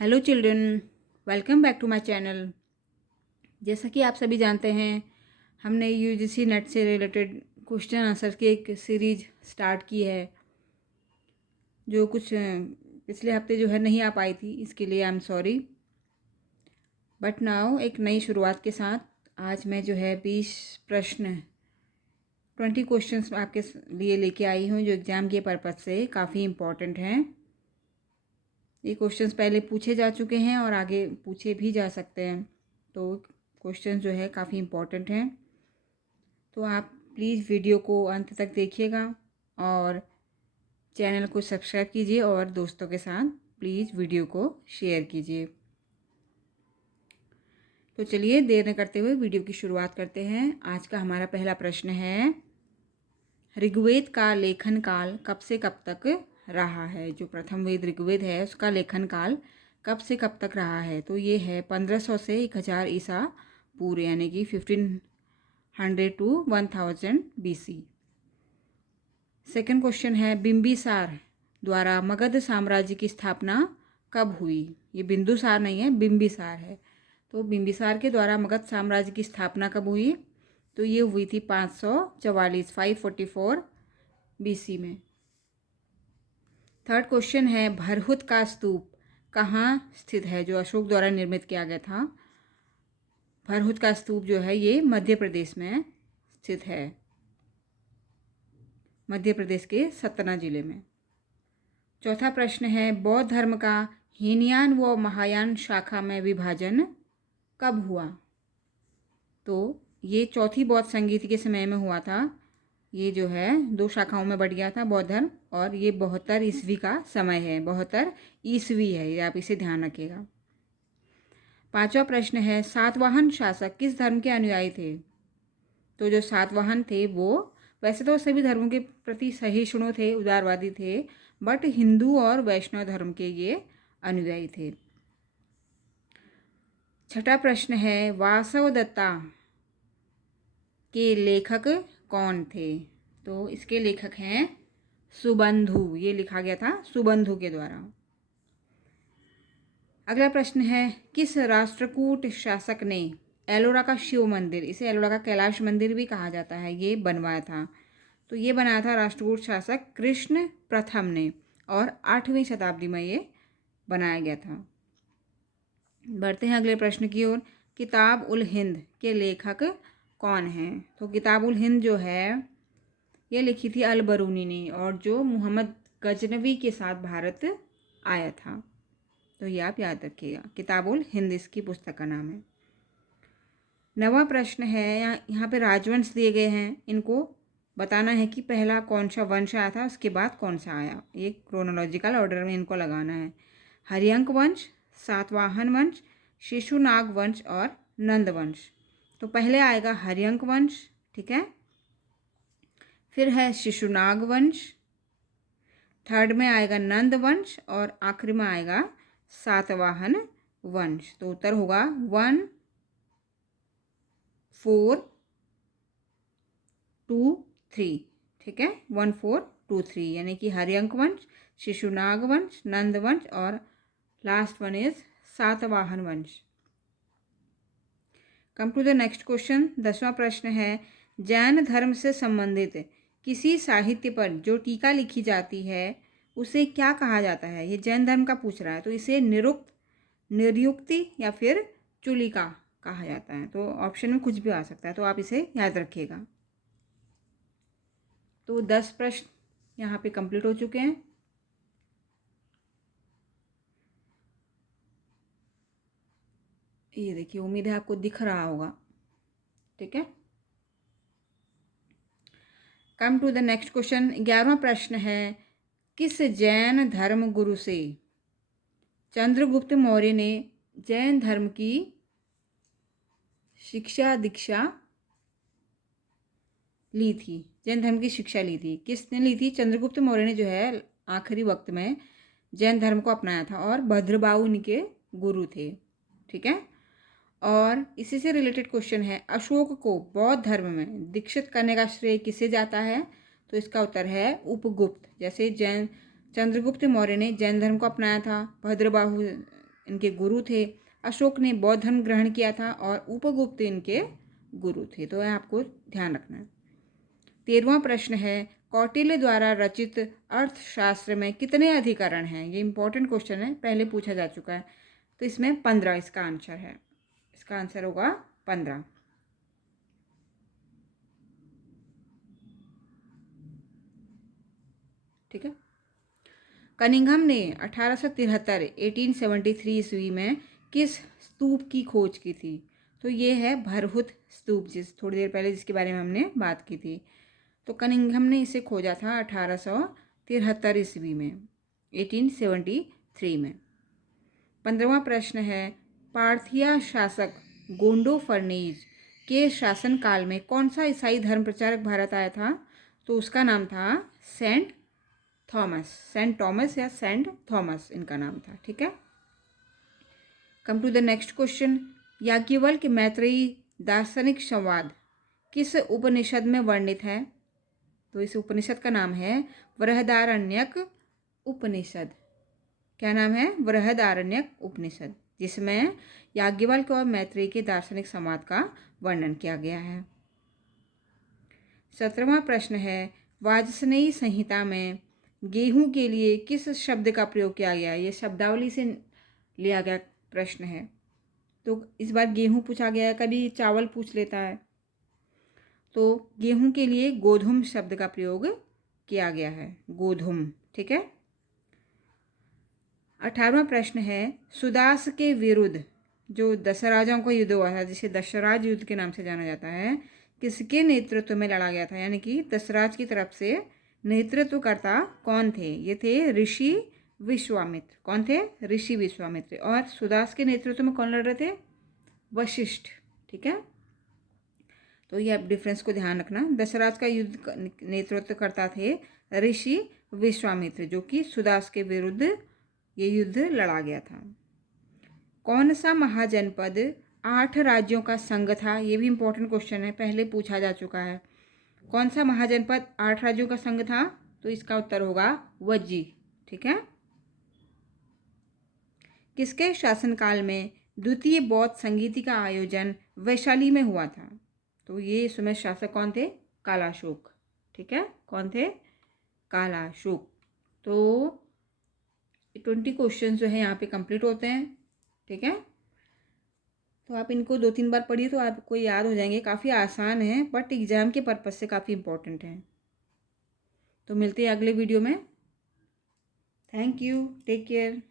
Hello children, welcome back to my channel. जैसा कि आप सभी जानते हैं, हमने यूजीसी नेट से रिलेटेड क्वेश्चन आंसर की एक सीरीज स्टार्ट की है, जो कुछ पिछले हफ्ते जो है नहीं आ पाई थी। इसके लिए I am sorry, but now एक नई शुरुआत के साथ आज मैं जो है 20 प्रश्न 20 क्वेश्चंस आपके लिए लेके आई हूँ, जो एग्ज़ाम के पर्पज़ से काफ़ी इम्पॉर्टेंट हैं। ये क्वेश्चंस पहले पूछे जा चुके हैं और आगे पूछे भी जा सकते हैं, तो क्वेश्चन जो है काफ़ी इम्पॉर्टेंट हैं। तो आप प्लीज़ वीडियो को अंत तक देखिएगा और चैनल को सब्सक्राइब कीजिए और दोस्तों के साथ प्लीज़ वीडियो को शेयर कीजिए। तो चलिए देर न करते हुए वीडियो की शुरुआत करते हैं। आज का हमारा पहला प्रश्न है, ऋग्वेद का लेखन काल कब से कब तक रहा है? जो प्रथम वेद ऋग्वेद है उसका लेखन काल कब से कब तक रहा है? तो ये है 1500 से 1000 ईसा पूर्व, यानी कि 1500 टू 1000 BC। सेकंड क्वेश्चन है, बिंबिसार द्वारा मगध साम्राज्य की स्थापना कब हुई? ये बिंदुसार नहीं है, बिंबिसार है। तो बिंबिसार के द्वारा मगध साम्राज्य की स्थापना कब हुई? तो ये हुई थी 544 BC में। थर्ड क्वेश्चन है, भरहुत का स्तूप कहाँ स्थित है? जो अशोक द्वारा निर्मित किया गया था। भरहुत का स्तूप जो है ये मध्य प्रदेश में स्थित है, मध्य प्रदेश के सतना जिले में। चौथा प्रश्न है, बौद्ध धर्म का हीनयान व महायान शाखा में विभाजन कब हुआ? तो ये चौथी बौद्ध संगीति के समय में हुआ था। ये जो है 2 शाखाओं में बढ़ गया था बौद्ध धर्म, और ये 72 ईस्वी का समय है। 72 ईस्वी है, ये आप इसे ध्यान रखिएगा। पांचवा प्रश्न है, सातवाहन शासक किस धर्म के अनुयायी थे? तो जो सातवाहन थे वो वैसे तो सभी धर्मों के प्रति सहिष्णु थे, उदारवादी थे, बट हिंदू और वैष्णव धर्म के ये अनुयायी थे। छठा प्रश्न है, वासवदत्ता के लेखक कौन थे? तो इसके लेखक हैं सुबंधु। ये लिखा गया था सुबंधु के द्वारा। अगला प्रश्न है, किस राष्ट्रकूट शासक ने एलोरा का शिव मंदिर, इसे एलोरा का कैलाश मंदिर भी कहा जाता है, ये बनवाया था? तो ये बनाया था राष्ट्रकूट शासक कृष्ण प्रथम ने, और 8वीं शताब्दी में ये बनाया गया था। बढ़ते हैं अगले प्रश्न की ओर। किताब उल हिंद के लेखक कौन हैं? तो किताब उल हिंद जो है ये लिखी थी अल बरूनी ने, और जो मोहम्मद गजनवी के साथ भारत आया था। तो ये आप याद रखिएगा, किताब उल हिंद इसकी पुस्तक का नाम है। 9वां प्रश्न है, यहाँ पे राजवंश दिए गए हैं, इनको बताना है कि पहला कौन सा वंश आया था, उसके बाद कौन सा आया। ये क्रोनोलॉजिकल ऑर्डर में इनको लगाना है। हरियंक वंश, सातवाहन वंश, शिशुनाग वंश और नंद वंश। तो पहले आएगा हरियंक वंश, ठीक है, फिर है शिशुनाग वंश, थर्ड में आएगा नंद वंश, और आखिरी में आएगा सातवाहन वंश। तो उत्तर होगा 1 4 2 3, ठीक है, 1 4 2 3, यानी कि हरियंक वंश, शिशुनाग वंश, नंद वंश और लास्ट वन इज सातवाहन वंश। Come to the next question. 10वां प्रश्न है, जैन धर्म से संबंधित किसी साहित्य पर जो टीका लिखी जाती है उसे क्या कहा जाता है? ये जैन धर्म का पूछ रहा है, तो इसे निरुक्त, निर्युक्ति या फिर चुलिका कहा जाता है। तो ऑप्शन में कुछ भी आ सकता है, तो आप इसे याद रखिएगा। तो 10 प्रश्न यहाँ पे कंप्लीट हो चुके हैं। ये देखिए, उम्मीद है आपको दिख रहा होगा, ठीक है। Come to the next question. 11वां प्रश्न है, किस जैन धर्म गुरु से चंद्रगुप्त मौर्य ने जैन धर्म की शिक्षा दीक्षा ली थी? जैन धर्म की शिक्षा ली थी, किसने ली थी? चंद्रगुप्त मौर्य ने जो है आखिरी वक्त में जैन धर्म को अपनाया था, और भद्रबाहु उनके गुरु थे, ठीक है। और इसी से रिलेटेड क्वेश्चन है, अशोक को बौद्ध धर्म में दीक्षित करने का श्रेय किसे जाता है? तो इसका उत्तर है उपगुप्त। जैसे जैन चंद्रगुप्त मौर्य ने जैन धर्म को अपनाया था, भद्रबाहु इनके गुरु थे। अशोक ने बौद्ध धर्म ग्रहण किया था और उपगुप्त इनके गुरु थे। तो यह आपको ध्यान रखना है। 13वां प्रश्न है, कौटिल्य द्वारा रचित अर्थशास्त्र में कितने अधिकरण हैं? ये इंपॉर्टेंट क्वेश्चन है, पहले पूछा जा चुका है। तो इसमें 15 इसका आंसर है। इसका आंसर होगा 15। ठीक है। कनिंघम ने 1873 ईस्वी में किस स्तूप की खोज की थी? तो ये है भरहुत स्तूप, जिस थोड़ी देर पहले जिसके बारे में हमने बात की थी। तो कनिंघम ने इसे खोजा था 1873 ईस्वी में, 1873 में। 15वां प्रश्न है, पार्थिया शासक गोंडो फर्नीज के शासनकाल में कौन सा ईसाई धर्म प्रचारक भारत आया था? तो उसका नाम था सेंट थॉमस या सेंट थॉमस इनका नाम था। ठीक है। Come to the next question, Yajnavalkya Maitreyi दार्शनिक संवाद किस उपनिषद में वर्णित है? तो इस उपनिषद का नाम है बृहदारण्यक उपनिषद। क्या नाम है? बृहदारण्यक उपनिषद, जिसमें याज्ञवल्क्य और मैत्रेयी के दार्शनिक संवाद का वर्णन किया गया है। 17वां प्रश्न है, वाजसनेयी संहिता में गेहूं के लिए किस शब्द का प्रयोग किया गया? ये शब्दावली से लिया गया प्रश्न है। तो इस बार गेहूं पूछा गया है, कभी चावल पूछ लेता है। तो गेहूं के लिए गोधुम शब्द का प्रयोग किया गया है, गोधुम। ठीक है। 18वां प्रश्न है, सुदास के विरुद्ध जो दशराजाओं का युद्ध हुआ था, जिसे दशराज युद्ध के नाम से जाना जाता है, किसके नेतृत्व में लड़ा गया था? यानी कि दशराज की तरफ से नेतृत्वकर्ता कौन थे? ये थे ऋषि विश्वामित्र। कौन थे? ऋषि विश्वामित्र। और सुदास के नेतृत्व में कौन लड़ रहे थे? वशिष्ठ। ठीक है। तो ये आप डिफरेंस को ध्यान रखना। दशराज का युद्ध नेतृत्व करता थे ऋषि विश्वामित्र, जो कि सुदास के विरुद्ध ये युद्ध लड़ा गया था। कौन सा महाजनपद 8 राज्यों का संघ था? ये भी इंपॉर्टेंट क्वेश्चन है, पहले पूछा जा चुका है। कौन सा महाजनपद 8 राज्यों का संघ था? तो इसका उत्तर होगा वज्जी। ठीक है। किसके शासनकाल में द्वितीय बौद्ध संगीति का आयोजन वैशाली में हुआ था? तो ये सुमेर शासक कौन थे? कालाशोक। ठीक है। कौन थे? कालाशोक। तो 20 क्वेश्चन जो है यहाँ पे कंप्लीट होते हैं। ठीक है। तो आप इनको 2-3 बार पढ़िए तो आपको याद हो जाएंगे। काफ़ी आसान है, बट एग्ज़ाम के पर्पज़ से काफ़ी इंपॉर्टेंट है। तो मिलते हैं अगले वीडियो में। Thank you, take care.